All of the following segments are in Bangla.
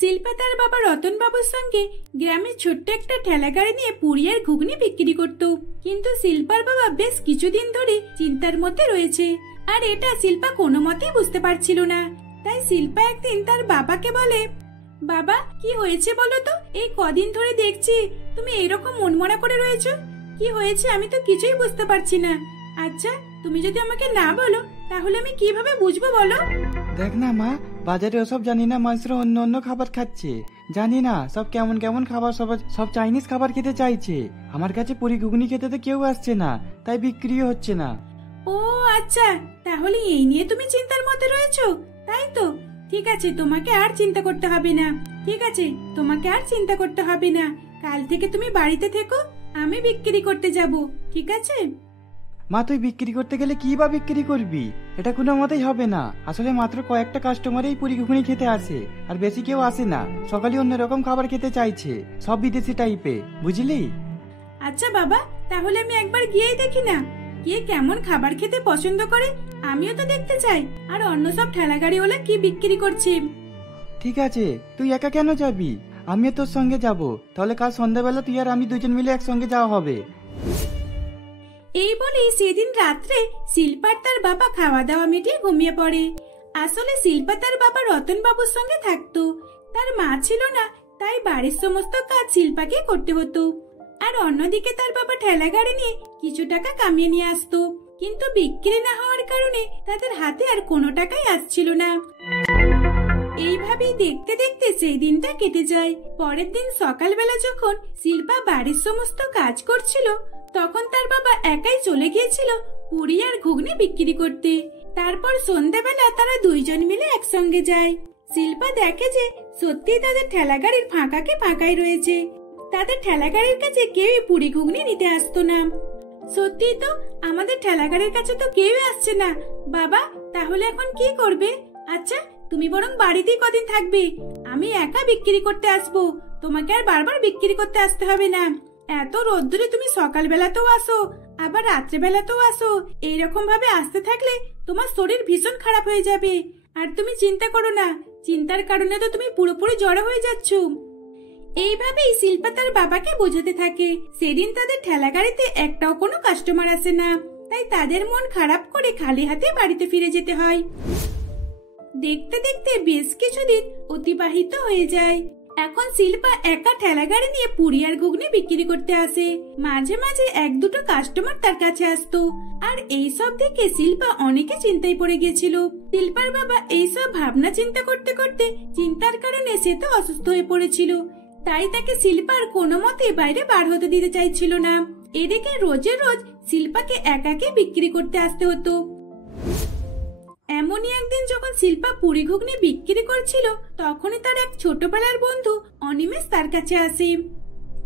শিল্পা তার বাবা রতন বাবুর সঙ্গে গ্রামের ছোট্ট একটা ঠেলা গাড়ি নিয়ে পুরি আর ঘুগনি বিক্রি করত। কিন্তু শিল্পার বাবা বেশ কিছুদিন ধরে চিন্তার মধ্যে রয়েছে, আর এটা শিল্পা কোনো মতেই বুঝতে পারছিল না। তাই শিল্পা একদিন তার বাবাকে বলে, বাবা কি হয়েছে বলো তো? এই কদিন ধরে দেখছি তুমি এইরকম মনমরা করে রয়েছো। কি হয়েছে আমি তো কিছুই বুঝতে পারছি না। আচ্ছা তুমি যদি আমাকে না বলো তাহলে আমি কিভাবে বুঝবো বলো? দেখ না মা, বাজারে ওসব জানি না মানুষরা অন্য অন্য খাবার খাচ্ছে, জানি না সব কেমন কেমন খাবার, সব চাইনিজ খাবার খেতে চাইছে। আমার কাছে পুরি ঘুগনি খেতে তো কেউ আসছে না, তাই বিক্রিও হচ্ছে না। ও আচ্ছা, তাহলে এই নিয়ে তুমি চিন্তার মধ্যে রয়েছো, তাই তো? ঠিক আছে, তোমাকে আর চিন্তা করতে হবে না। ঠিক আছে, তোমাকে আর চিন্তা করতে হবে না। কাল থেকে তুমি বাড়িতে থেকো, আমি বিক্রি করতে যাব, ঠিক আছে? মা তুই বিক্রি করতে গেলে কি বা বিক্রি করবি? এটা কোনো মতেই হবে না। আসলে মাত্র কয়েকটা কাস্টমারই পুরি ঘুগনি খেতে আসে, আর বেশি কেউ আসে না। সকালে অন্যরকম খাবার খেতে চাইছে, সব বিদেশি টাইপে, বুঝলি? আচ্ছা বাবা, তাহলে আমি একবার গিয়েই দেখি না, কে কেমন খাবার খেতে পছন্দ করে, আমিও তো দেখতে চাই। আর অন্য সব ঠেলা গাড়িওয়ালা কি বিক্রি করছে। ঠিক আছে, তুই একা কেন যাবি? আমিও তোর সঙ্গে যাব। তাহলে কাল সন্ধ্যাবেলা তুই আর আমি দুজন মিলে একসঙ্গে যাওয়া হবে। এই বলেই সেদিন রাত্রে শিল্পার তার বাবা খাওয়া দাওয়া মিটিয়ে ঘুমিয়ে পড়ে। আসলে শিল্পা তার বাবা রতন বাবুর সঙ্গে থাকতো, তার মা ছিল না, তাই বাড়ির সমস্ত কাজ শিল্পাকে করতে হতো। আর অন্যদিকে তার বাবা ঠেলা গাড়ি নিয়ে কিছু টাকা কামিয়ে নিয়ে আসতো, কিন্তু বিক্রি না হওয়ার কারণে তাদের হাতে আর কোনো টাকাই আসছিল না। এইভাবেই দেখতে দেখতে সেই দিনটা কেটে যায়। পরের দিন সকালবেলা যখন শিল্পা বাড়ির সমস্ত কাজ করছিল, তখন তার বাবা একাই চলে গিয়েছিল পুরি আর ঘুগনি বিক্রি করতে। তারপর সন্ধ্যাবেলা তারা দুইজন মিলে একসঙ্গে যায়। শিল্পা দেখে যে সত্যি তাদের ঠেলা গাড়ির ফাঁকাই রয়েছে। তাদের ঠেলা গাড়ির কাছে কেউই পুরি ঘুগনি নিতে আসতো না। সত্যি তো, আমাদের ঠেলা গাড়ির কাছে তো কেউই আসছে না। বাবা তাহলে এখন কি করবে? আচ্ছা তুমি বরং বাড়িতেই কদিন থাকবে, আমি একা বিক্রি করতে আসবো, তোমাকে আর বারবার বিক্রি করতে আসতে হবে না। এত রোদ্দুরে তুমি সকালবেলাতেও আসো, আবার রাত্রেবেলাতেও আসো। এইরকম ভাবে আসতে থাকলে তোমার শরীর ভীষণ খারাপ হয়ে যাবে। আর তুমি চিন্তা করো না, চিন্তার কারণে তো তুমি পুরোপুরি জড়ো হয়ে যাচ্ছ। এইভাবেই শিল্পা তার বাবাকে বোঝাতে থাকে। সেদিন তাদের ঠেলা গাড়িতে একটাও কোনো কাস্টমার আসে না, তাই তাদের মন খারাপ করে খালি হাতে বাড়িতে ফিরে যেতে হয়। দেখতে দেখতে বেশ কিছুদিন অতিবাহিত হয়ে যায়। এখন শিল্পা একা ঠেলা গাড়ি নিয়ে পুরি আর ঘুগনি বিক্রি করতে আসে। মাঝে মাঝে এক দুটো কাস্টমার তার কাছে আসতো। আর এইসব দেখে শিল্পা অনেকে চিন্তায় পড়ে গেছিল। শিল্পার বাবা এইসব ভাবনা চিন্তা করতে করতে চিন্তার কারণে সে তো অসুস্থ হয়ে পড়েছিল। তাই তাকে শিল্পার কোনো মতে বাইরে বার হতে দিতে চাইছিল না। এদিকে রোজের রোজ শিল্পাকে একাকে বিক্রি করতে আসতে হতো। এমনই একদিন যখন শিল্পা পুরি ঘুগনি বিক্রি করছিল, তখনই তার এক ছোটবেলার বন্ধু অনিমেষ তার কাছে আসে।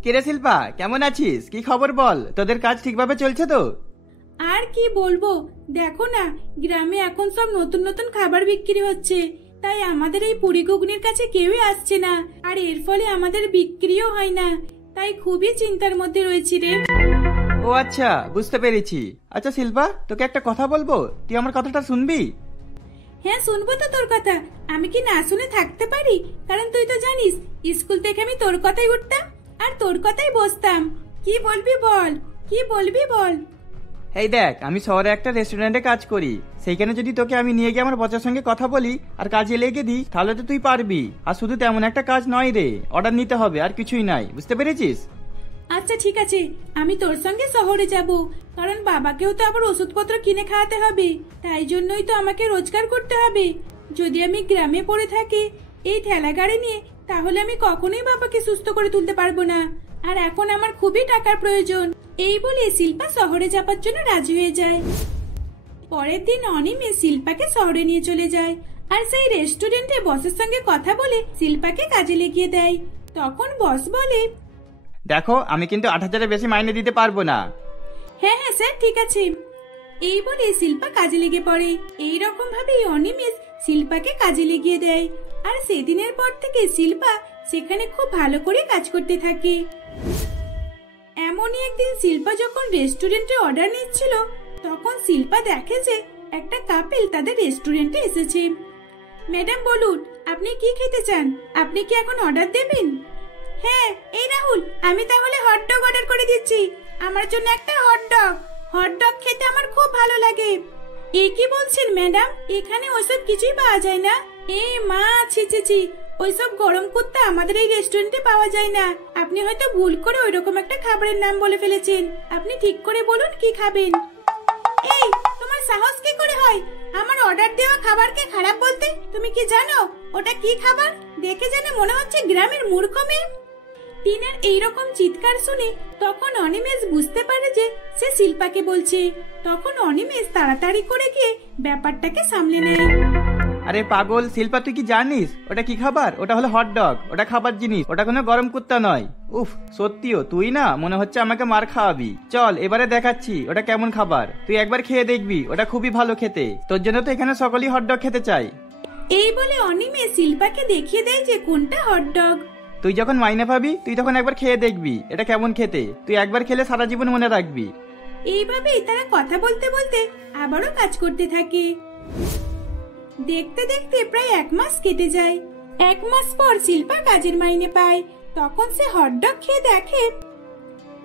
কিরে শিল্পা, কেমন আছিস? কি খবর বল? তোদের কাজ ঠিকভাবে চলছে তো? আর কি বলবো, দেখো না গ্রামে এখন সব নতুন নতুন খাবার বিক্রি হচ্ছে, তাই আমাদের এই পুরি ঘুগনির কাছে কেউই আসছে না। আর এর ফলে আমাদের বিক্রিও হয় না, তাই খুবই চিন্তার মধ্যে রয়েছি রে। ও আচ্ছা, বুঝতে পেরেছি। আচ্ছা শিল্পা, তোকে একটা কথা বলবো, তুই আমার কথাটা শুনবি? হ্যাঁ শুনবো তো তোর কথা, আমি কি না শুনে থাকতে পারি? কারণ তুই তো জানিস স্কুল থেকে আমি তোর কথাই উঠতাম আর তোর কথাই বসতাম। কি বলবি বল, কি বলবি বল। এই দেখ, আমি শহরে একটা রেস্টুরেন্টে কাজ করি। সেইখানে যদি তোকে আমি নিয়ে গিয়ে আমার বসের সঙ্গে কথা বলি আর কাজে লেগে দিই, তাহলে তো তুই পারবি। আর শুধু তেমন একটা কাজ নয় রে, অর্ডার নিতে হবে, আর কিছুই নাই, বুঝতে পেরেছিস? আচ্ছা ঠিক আছে, আমি তোর সঙ্গে শহরে যাব, কারণ বাবাকেও তো আবার ওষুধপত্র কিনে খাওয়াতে হবে, তাই জন্যই তো আমাকে রোজগার করতে হবে। যদি আমি গ্রামে পড়ে থাকি এই ঠেলা গাড়ি নিয়ে, তাহলে আমি কখনোই বাবাকে সুস্থ করে তুলতে পারবো না। আর এখন আমার খুবই টাকার প্রয়োজন। এই বলে শিল্পা শহরে যাবার জন্য রাজি হয়ে যায়। পরের দিন অনিমেষ শিল্পাকে শহরে নিয়ে চলে যায়, আর সেই রেস্টুরেন্টে বসের সঙ্গে কথা বলে শিল্পাকে কাজে লেগিয়ে দেয়। তখন বস বলে, দেখো আমি কিন্তু ৮,০০০-এর বেশি মাইনে দিতে পারবো না। হ্যাঁ হ্যাঁ স্যার, ঠিক আছে। এই বলে শিল্পা কাজে লেগে পড়ে। এইরকম ভাবেই অনিমেষ শিল্পাকে কাজে লেগিয়ে দেয়। আর সেদিনের পর থেকে শিল্পা সেখানে খুব ভালো করে কাজ করতে থাকে। এমনই একদিন শিল্পা যখন রেস্টুরেন্টে অর্ডার নিচ্ছিল, তখন শিল্পা দেখে যে একটা কাপল তাদের রেস্টুরেন্টে এসেছে। ম্যাডাম বলুন, আপনি কি খেতে চান? আপনি কি এখন অর্ডার দেবেন? হ্যাঁ, এই রাহুল, আমি তাহলে হটডগ অর্ডার করে দিচ্ছি। আমার জন্য একটা হটডগ। হটডগ খেতে আমার খুব ভালো লাগে। এ কি বলছেন ম্যাডাম? এখানে ওইসব কিছুই পাওয়া যায় না? এই মা, ছি ছি ছি, ওইসব গরম কুত্তা আমাদের এই রেস্টুরেন্টে পাওয়া যায় না। আপনি হয়তো ভুল করে ওইরকম একটা খাবারের নাম বলে ফেলেছেন। আপনি ঠিক করে বলুন কি খাবেন। এই, তোমার সাহস কি করে হয় আমার অর্ডার দেওয়া খাবারকে খারাপ বলতে? তুমি কি জানো ওটা কি খাবার? দেখে যেন মনে হচ্ছে গ্রামের মূর্খ মেয়ে। টিনার এইরকম চিৎকার শুনে তখন অনিমেষ বুঝতে পারে যে সে শিল্পাকে বলছে। তখন অনিমেষ তাড়াতাড়ি করে গিয়ে ব্যাপারটাকে সামলে নেয়। আরে পাগল শিল্পা, তুই কি জানিস ওটা কি খাবার? ওটা হলো হটডগ। ওটা খাবার জিনিস, ওটা কোনো গরম কুত্তা নয়। উফ, সত্যিও তুই না মনে হচ্ছে আমাকে মার খাওয়াবি। চল এবারে দেখাচ্ছি ওটা কেমন খাবার। তুই একবার খেয়ে দেখবি, ওটা খুবই ভালো খেতে। তোর জন্য তো এখানে সকলেই হটডগ খেতে চাই। এই বলে অনিমেষ শিল্পাকে দেখিয়ে দেয় যে কোনটা হটডগ। তুই যখন মাইনে পাবি তুই তখন একবার খেয়ে দেখবি এটা কেমন খেতে। তুই একবার খেলে সারা জীবন মনে রাখবি। এইভাবেই তারা কথা বলতে বলতে আবারও কাজ করতে থাকে। দেখতে দেখতে প্রায় 1 মাস কেটে যায়। 1 মাস পর শিল্পা কাজের মাইনে পায়। তখন সে হটডগ খেয়ে দেখে,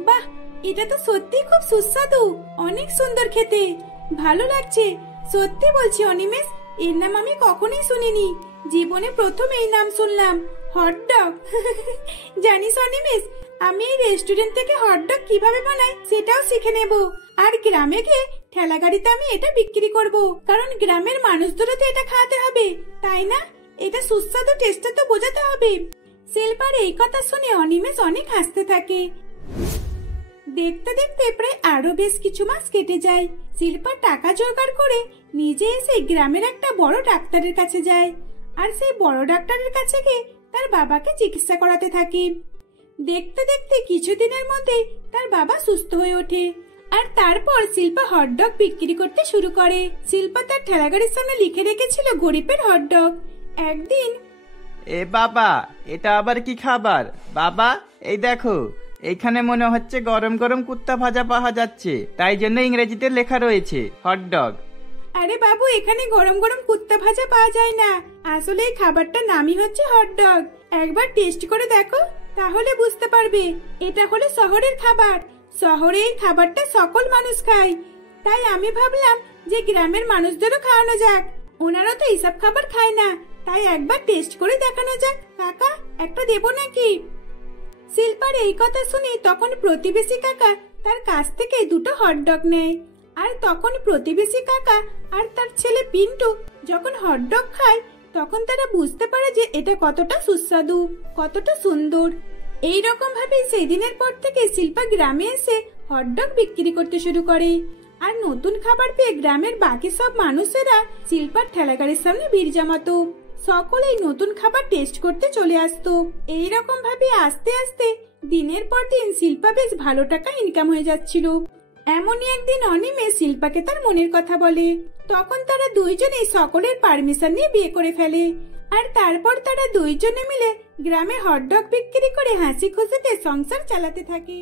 বাহ, এটা তো সত্যি খুব সুস্বাদু, অনেক সুন্দর খেতে, ভালো লাগছে। সত্যি বলছি অনিমেষ, এর নাম আমি কখনোই শুনিনি। জীবনে প্রথম এই নাম শুনলাম, হটডগ। জানিস অনিমেষ, আমি এই রেস্টুরেন্ট থেকে হটডগ কিভাবে বানাই সেটাও শিখে নেব। আর গ্রামে গিয়ে ঠেলা গাড়িতে আমি এটা বিক্রি করব, কারণ গ্রামের মানুষদেরও তো এটা খাওয়াতে হবে, তাই না? এটা সুস্বাদু টেস্টটা তো বোঝাতে হবে। শিল্পার এই কথা শুনে অনিমেষ অনেক হাসতে থাকে। দেখতে দেখতে প্রায় আরো বেশ কিছু মাস কেটে যায়। শিল্পা টাকা জোগাড় করে নিজে এসে গ্রামের একটা বড় ডাক্তারের কাছে যায়। আর সেই বড় ডাক্তারের কাছে গিয়ে তার বাবাকে চিকিৎসা করাতে থাকে। দেখতে দেখতে কিছুদিনের মধ্যে তার বাবা সুস্থ হয়ে ওঠে। আর তারপর শিল্পা হটডগ বিক্রি করতে শুরু করে। শিল্পা তার ঠেলাগাড়ির সামনে লিখে রেখেছিল গরিবের হটডগ। একদিন, এ বাবা, এটা আবার কি খাবার? বাবা, এই দেখো, এইখানে মনে হচ্ছে গরম গরম কুত্তা ভাজা পাওয়া যাচ্ছে, তাই জন্য ইংরেজিতে লেখা রয়েছে হটডগ। আরে বাবু, এখানে গরম গরম কুত্তা ভাজা পাওয়া যায় না। আসলে এই খাবারটার নামই হচ্ছে হটডগ। একবার টেস্ট করে দেখো, তাহলে বুঝতে পারবে। এটা হলো শহরের খাবার। শহরে এই খাবারটা সকল মানুষ খায়, তাই আমি ভাবলাম যে গ্রামের মানুষদেরও খাওয়ানো যাক। ওনারা তো এইসব খাবার খায় না, তাই একবার টেস্ট করে দেখানো যাক। কাকা, একটা দেবো নাকি? শিল্পার এই কথা শুনে তখন প্রতিবেশী কাকা তার কাছ থেকে 2টো হটডগ নেয়। আর তখন প্রতিবেশী কাকা আর তার ছেলে পিন্টু যখন হটডগ খায়, তখন তারা বুঝতে পারে যে এটা কতটা সুস্বাদু, কতটা সুন্দর। এই রকম ভাবে সেই দিনের পর থেকে শিল্পা গ্রামে এসে হটডগ বিক্রি করতে শুরু করে। আর নতুন খাবার পেয়ে গ্রামের বাকি সব মানুষেরা শিল্পার ঠেলাগাড়ির সামনে ভিড় জমাতো। সকলেই নতুন খাবার টেস্ট করতে চলে আসতো। এইরকম ভাবে আস্তে আস্তে দিনের পর দিন শিল্পা বেশ ভালো টাকা ইনকাম হয়ে যাচ্ছিল। এমনই একদিন অনিমেষ শিল্পাকে তার মনের কথা বলে। তখন তারা দুইজনেই সকলের পারমিশন নিয়ে বিয়ে করে ফেলে। আর তারপর তারা দুইজনে মিলে গ্রামে হটডগ বিক্রি করে হাসি খুশিতে সংসার চালাতে থাকে।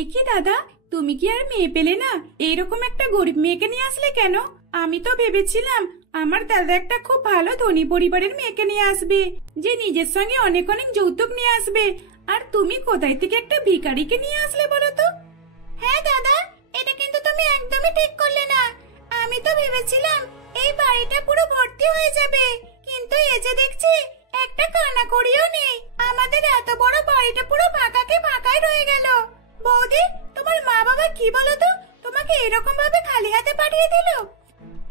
একি দাদা, তুমি কি আর মেয়ে পেলে না? এইরকম একটা গরিব মেয়েকে নিয়ে আসলে কেন? আমি তো ভেবেছিলাম আমার দাদা একটা খুব ভালো ধনী পরিবারের মেয়েকে নিয়ে আসবে, যে নিজের সঙ্গে অনেক অনেক যৌতুক নিয়ে আসবে। আর তুমি কোথায় থেকে একটা ভিখারিকে নিয়ে আসলে বলো তো? হ্যাঁ দাদা, এটা কিন্তু তুমি একদমই ঠিক করলে না। আমি তো ভেবেছিলাম এই বাড়িটা পুরো ভর্তি হয়ে যাবে, কিন্তু এই যে দেখছি একটা কানাকড়িও নেই। আমাদের এত বড় বাড়িটা পুরো ফাঁকাকে ফাঁকাই রয়ে গেল। বৌদি, তোমার মা বাবা কি বলো তো, তোমাকে এরকম ভাবে খালি হাতে পাঠিয়ে দিল?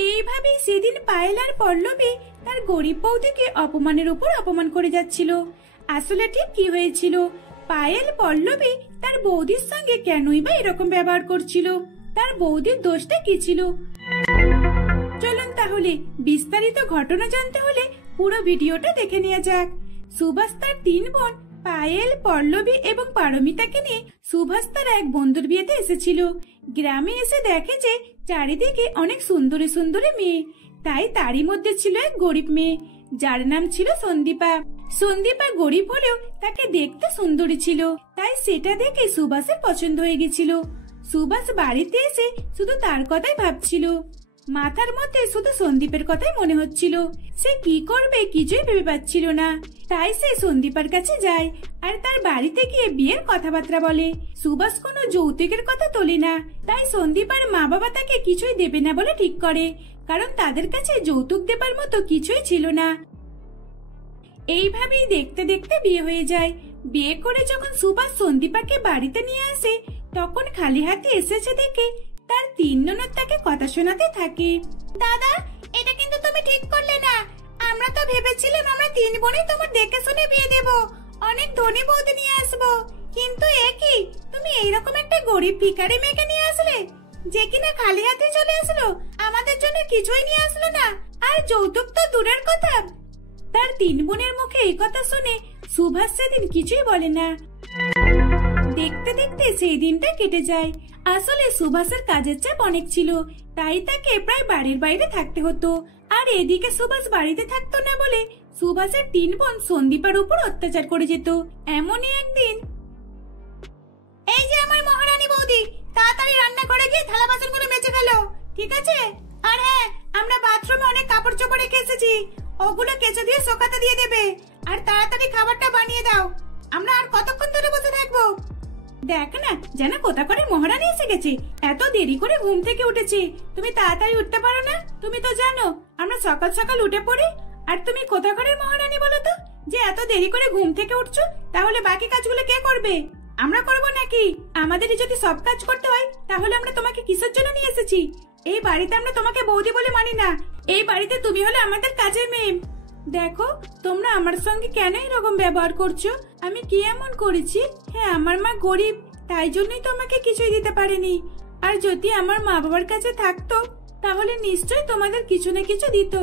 এইভাবেই সেদিন পায়েল আর পল্লবী তার গরিব বৌদিকে অপমানের উপর অপমান করে যাচ্ছিল। আসলে ঠিক কি হয়েছিল? পায়েল পল্লবী তার বৌদির সঙ্গে কেনই বা এরকম ব্যবহার করছিল? তার বৌদির দোষটা কি ছিল? চলুন তাহলে বিস্তারিত ঘটনা জানতে হলে পুরো ভিডিওটা দেখে নেওয়া যাক। সুভাষ তার 3 বোন পায়েল, পল্লবী এবং পারমিতাকে নিয়ে সুভাষ তার এক বন্ধুর বিয়েতে এসেছিল। গ্রামে এসে দেখে যে চারিদিকে অনেক সুন্দরী সুন্দরী মেয়ে, তাই তারই মধ্যে ছিল এক গরিব মেয়ে যার নাম ছিল সন্দীপা। সন্দীপা গরিব হলেও তাকে দেখতে সুন্দরী ছিল, তাই সেটা দেখে সুভাষের পছন্দ হয়ে গেছিল। সুভাষ বাড়িতে এসে শুধু তার কথাই ভাবছিল। মাথার মধ্যে শুধু সন্দীপের কথাই মনে হচ্ছিল। সে কি করবে কিছুই ভেবে পাচ্ছিল না। তাই সে সন্দীপার কাছে যায় আর তার বাড়িতে গিয়ে বিয়ের কথাবার্তা বলে। সুভাষ কোনো যৌতুকের কথা তোলে না, তাই সন্দীপ আর মা বাবা তাকে কিছুই দেবে না বলে ঠিক করে, কারণ তাদের কাছে যৌতুক দেবার মতো কিছুই ছিল না। এইভাবেই দেখতে দেখতে বিয়ে হয়ে যায়। বিয়ে করে যখন সুভাষ সন্দীপাকে বাড়িতে নিয়ে আসে, তখন খালি হাতে এসেছে দেখে তার 3 ননদ তাকে কথা শোনাতে থাকে। দাদা, এটা কিন্তু তুমি ঠিক করলে না। আমরা তো ভেবেছিলাম আমরা 3 বোনই তোমার দেখে শুনে বিয়ে দেব, অনেক ধনী বৌদি নিয়ে আসবো, কিন্তু এ কি, তুমি এইরকম একটা গরিব ভিখারি মেয়েকে নিয়ে আসলে, যে কিনা খালি হাতে চলে আসলো, আমাদের জন্য কিছুই নিয়ে আসলো না, আর যৌতুক তো দূরের কথা। তার 3 বোনের মুখে এই কথা শুনে সুভাষ সেদিন কিছুই বলে না। দেখতে দেখতে সেই দিনটা কেটে যায়। আসলে সুভাষের কাজের চাপ অনেক ছিল, তাই তাকে প্রায় বাড়ির বাইরে থাকতে হতো। আর এদিকে সুভাষ বাড়িতে থাকতো না বলে সুভাষের 3 বোন সন্দীপার উপর অত্যাচার করে যেত। এমনই একদিন, এই যে আমার মহারানী বৌদি, তাড়াতাড়ি রান্না করে গিয়ে থালা বাসনগুলো মেজে ফেলো, ঠিক আছে? আর হ্যাঁ, আমরা বাথরুমে অনেক কাপড় চোপড় রেখে এসেছি, ওগুলো কেচে দিয়ে শুকাতে দিয়ে দেবে। আর তাড়াতাড়ি খাবারটা বানিয়ে দাও, আমরা আর কতক্ষণ ধরে বসে থাকবো? দেখ না, যেন কোথা করে মহারানী এসে গেছে। এত দেরি করে ঘুম থেকে উঠেছি, তুমি তাড়াতাড়ি উঠতে পারো না? তুমি তো জানো আমরা সকাল সকাল উঠে পড়ি। আর তুমি কোথা করে মহারানী বলো তো, যে এত দেরি করে ঘুম থেকে উঠছো? তাহলে বাকি কাজগুলো কে করবে? আমরা করব নাকি? আমাদেরই যদি সব কাজ করতে হয়, তাহলে আমরা তোমাকে কিসের জন্য নিয়ে এসেছি? এই বাড়িতে আমরা তোমাকে বৌদি বলে মানি না, এই বাড়িতে তুমি হলে আমাদের কাজের মেয়ে। দেখো, তোমরা আমার সঙ্গে কেন এরকম ব্যবহার করছো? আমি কি এমন করেছি? হ্যাঁ, আমার মা গরিব, তাই জন্যই তোমাকে কিছুই দিতে পারেনি। আর যদি আমার মা বাবার কাছে থাকতো, তাহলে নিশ্চয়ই তোমাদের কিছু না কিছু দিত,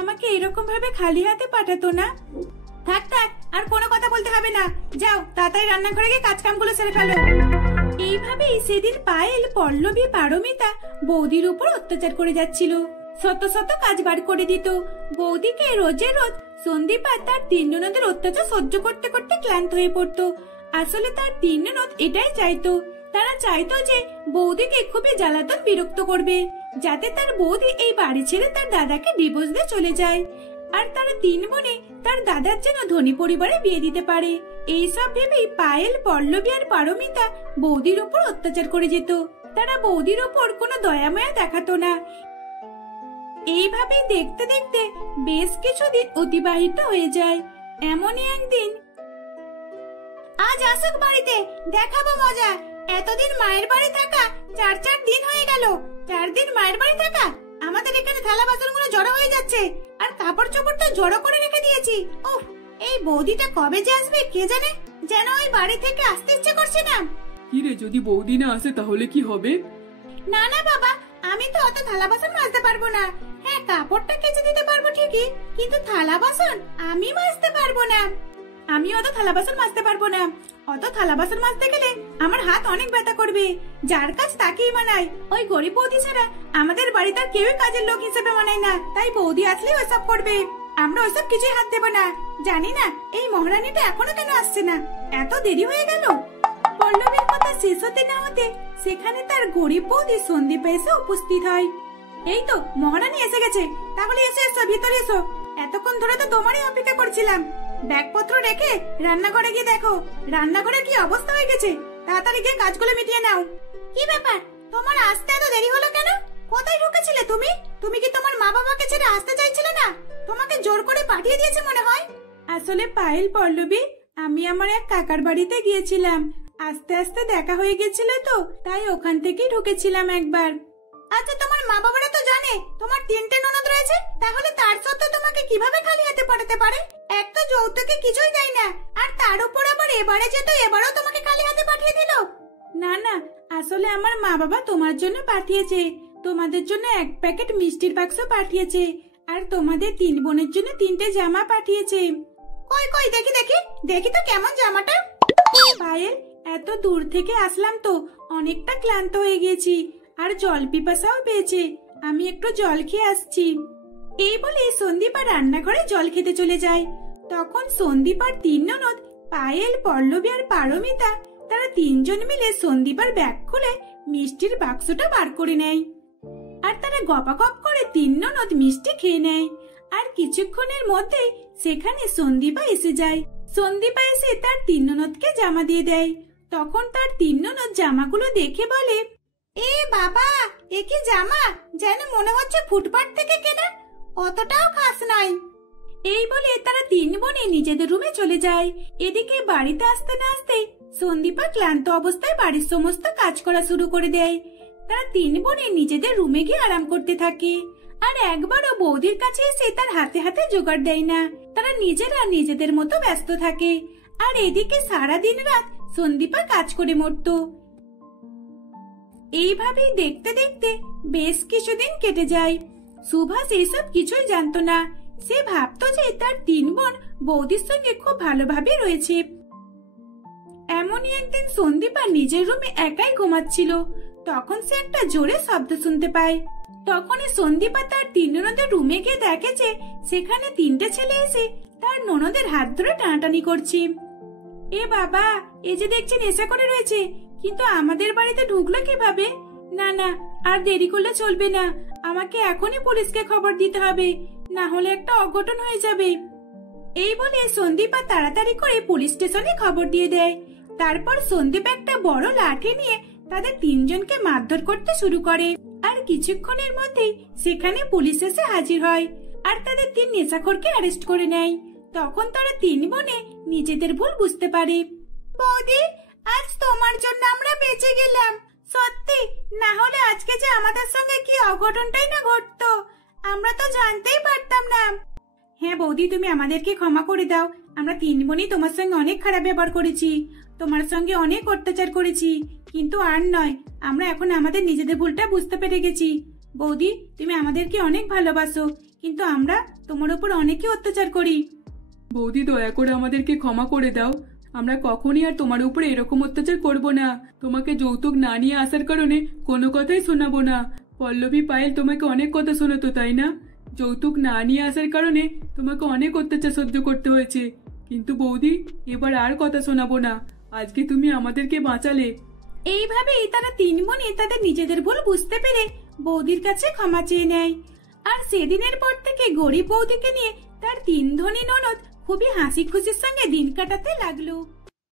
আমাকে এরকম ভাবে খালি হাতে পাঠাতো না। থাক থাক, আর কোনো কথা বলতে হবে না, যাও তাড়াতাড়ি রান্নাঘরে গিয়ে কাজ কামগুলো সেরে ফেলো। এইভাবেই সেদিন পায়েল, পল্লবী, পারমিতা বৌদির উপর অত্যাচার করে যাচ্ছিল। শত শত কাজ বার করে দিত। বৌদিকে রোজে রোজ সন্দীপ আর তার 3 ননদের অত্যাচার সহ্য করতে করতে ক্লান্ত হয়ে পড়তো। আসলে তার 3 ননদ এটাই চাইতো, তারা চাইতো যে বৌদিকে খুবই জ্বালাতন বিরক্ত করবে, যাতে তার বৌদি এই বাড়ি ছেড়ে তার দাদাকে ডিভোর্স দিয়ে চলে যায়। আর তারা 3 বোনে তার দাদার যেন ধনী পরিবারে বিয়ে দিতে পারে। এইসব ভেবেই পায়েল, পল্লবী আর পারমিতা বৌদির উপর অত্যাচার করে যেত। তারা বৌদির উপর কোনো দয়ামায়া দেখাতো না। এইভাবেই দেখতে দেখতে বেশ কিছুদিন অতিবাহিত হয়ে যায়। এমনই একদিন, আজ আসুক বাড়িতে, দেখাবো মজা। এতদিন মায়ের বাড়ি থাকা 4 দিন হয়ে গেল। 4 দিন মায়ের বাড়ি থাকা, আমাদের এখানে থালা বাসনগুলো জড়ো হয়ে যাচ্ছে, আর কাপড় চোপড়টা জড়ো করে রেখে দিয়েছি। ওহ, এই বৌদিটা কবে যে আসবে কে জানে, যেন ওই বাড়ি থেকে আসতে ইচ্ছে করছে না। কি রে, যদি বৌদি না আসে তাহলে কি হবে? না না বাবা, আমি তো অত থালা বাসন মাজতে পারবো না। হ্যাঁ, কাপড়টা কেচে দিতে পারবো ঠিকই, কিন্তু থালা বাসন আমি মাজতে পারবো না। আমি অত থালা বাসন মাজতে পারবো না। অত থালা বাসন মাজতে গেলে আমার হাত অনেক ব্যথা করবে। যার কাজ তাকেই মানায়, ওই গরিব বৌদি ছাড়া আমাদের বাড়িতে আর কেউই কাজের লোক হিসেবে মানায় না। তাই বৌদি আসলে ওইসব করবে, আমরা ওইসব কিছুই হাত দেবো না। জানি না এই মহারানীটা এখনো কেন আসছে না, এত দেরি হয়ে গেল। পল্লবীর কথা শেষ হতে না হতে সেখানে তার গরিব বৌদি সন্দীপ এসে উপস্থিত হয়। এই তো মহারানী এসে গেছে, তাহলে এসো এসো, ভিতরে এসো। এতক্ষণ ধরে তো তোমারই অপেক্ষা করছিলাম। ব্যাগপত্র রেখে রান্নাঘরে গিয়ে দেখো রান্নাঘরে কি অবস্থা হয়ে গেছে। তাড়াতাড়ি গিয়ে কাজগুলো মিটিয়ে নাও। কি ব্যাপার, তোমার আসতে এত দেরি হলো কেন? কোথায় ঢুকেছিলে তুমি? তুমি কি তোমার মা বাবাকে ছেড়ে আসতে চাইছিলে না? তোমাকে জোর করে পাঠিয়ে দিয়েছে মনে হয়। আসলে পায়েল, পল্লবী, আমি আমার এক কাকার বাড়িতে গিয়েছিলাম, আস্তে আস্তে দেখা হয়ে গেছিল তো, তাই ওখান থেকেই ঢুকেছিলাম একবার। আচ্ছা, তোমার মা বাবারা তো জানে তোমার 3টে ননদ রয়েছে, তাহলে তার সত্ত্বেও তোমাকে কিভাবে খালি হাতে পাঠাতে পারে? এক তো যৌতুকে কিছুই দেয় না, আর তার উপর আবার এবারে যেত, এবারেও তোমাকে খালি হাতে পাঠিয়ে দিল। না না, আসলে আমার মা বাবা তোমার জন্য পাঠিয়েছে, তোমাদের জন্য 1 প্যাকেট মিষ্টির বাক্স পাঠিয়েছে, আর তোমাদের 3 বোনের জন্য 3টে জামা পাঠিয়েছে। কই কই, দেখি দেখি দেখি তো কেমন জামাটা। পায়েল, এত দূর থেকে আসলাম তো অনেকটা ক্লান্ত হয়ে গেছি, আর জল পিপাসাও পেয়েছে, আমি একটু জল খেয়ে আসছি। এই বলে সন্দীপ আর রান্নাঘরে জল খেতে চলে যায়। তখন সন্দীপ আর 3 ননদ পায়েল, পল্লবী আর পারমিতা তারা 3 জন মিলে সন্দীপ আর ব্যাগ খুলে মিষ্টির বাক্সটা বার করে নেয়। আর তারা গপাগপ করে তিন ননদ মিষ্টি খেয়ে নেয়। আর কিছুক্ষণের মধ্যেই সেখানে সন্দীপা এসে যায়। সন্দীপা এসে তার তিন ননদকে জামা দিয়ে দেয়। তখন তার তিন ননদ জামাগুলো দেখে বলে, এ বাবা, এ কি জামা, যেন মনে হচ্ছে ফুটপাত থেকে কেনা, অতটাও খাস নাই। এই বলে তারা তিন বোনে নিজেদের রুমে চলে যায়। এদিকে বাড়িতে আসতে না আসতে সন্দীপা ক্লান্ত অবস্থায় বাড়ির সমস্ত কাজ করা শুরু করে দেয়। তারা তিন বোনে নিজেদের রুমে গিয়ে আরাম করতে থাকে। আর একবারও বৌদির কাছে এসে তার হাতে হাতে জোগাড় দেয় না। তারা নিজেরা নিজেদের মতো ব্যস্ত থাকে। আর এদিকে সারা দিন রাত সন্দীপা কাজ করে মরত। এইভাবেই দেখতে দেখতে বেশ কিছুদিন কেটে যায়। সুভাষ এইসব কিছুই জানতো না। সে ভাবতো যে তার তিন বোন বৌদির সঙ্গে খুব ভালোভাবে রয়েছে। এমনই একদিন সন্দীপা নিজের রুমে একাই ঘুমাচ্ছিল। তখন সে একটা জোরে শব্দ শুনতে পায়। তখনই সন্দীপা তার তিন ননদের রুমে গিয়ে দেখে যে সেখানে তিনটে ছেলে এসে তার ননদের হাত ধরে টানাটানি করছে। এ বাবা, এ যে দেখছি নেশা করে রয়েছে, কিন্তু আমাদের বাড়িতে ঢুকলো কিভাবে? না না, আর দেরি করলে চলবে না, আমাকে এখনই পুলিশকে খবর দিতে হবে, না হলে একটা অঘটন হয়ে যাবে। এই বলে সন্দীপা তাড়াতাড়ি করে পুলিশ স্টেশনে খবর দিয়ে দেয়। তারপর সন্দীপ একটা বড় লাঠি নিয়ে তাদের তিনজনকে মারধর করতে শুরু করে। আর কিছুক্ষণের মধ্যেই সেখানে পুলিশ এসে হাজির হয় আর তাদের তিন নেশাখোরকে অ্যারেস্ট করে নেয়। তখন তারা তিন বোনে নিজেদের ভুল বুঝতে পারে। বৌদি, আজ তোমার জন্য আমরা বেঁচে গেলাম, সত্যি, না হলে আজকে যে আমাদের সঙ্গে কি অঘটনটাই না ঘটতো, আমরা তো জানতেই পারতাম না। হ্যাঁ বৌদি, তুমি আমাদেরকে ক্ষমা করে দাও। আমরা তিন বোনই তোমার সঙ্গে অনেক খারাপ ব্যবহার করেছি, তোমার সঙ্গে অনেক অত্যাচার করেছি, কিন্তু আর নয়, আমরা এখন আমাদের নিজেদের ভুলটা বুঝতে পেরে গেছি। বৌদি, তুমি আমাদেরকে অনেক ভালোবাসো, কিন্তু আমরা তোমার উপর অনেকই অত্যাচার করি। বৌদি, দয়া করে আমাদেরকে ক্ষমা করে দাও। আমরা কখনই আর তোমার উপরে এরকম অত্যাচার করব না। তোমাকে যৌতুক না নিয়ে আসার কারণে কোনো কথাই শোনাবো না। পল্লবী, পায়েল তোমাকে অনেক কথা শোনাতো, তাই না? যৌতুক না নিয়ে আসার কারণে তোমাকে অনেক অত্যাচার সহ্য করতে হয়েছে, কিন্তু বৌদি, এবার আর কথা শোনাবো না। আজকে তুমি আমাদেরকে বাঁচালে। এইভাবেই তারা তিন বোনে তাদের নিজেদের ভুল বুঝতে পেরে বৌদির কাছে ক্ষমা চেয়ে নেয়। আর সেদিনের পর থেকে গরিব বৌদিকে নিয়ে তার তিন ধনী ননদ খুবই হাসি খুশির সঙ্গে দিন কাটাতে লাগলো।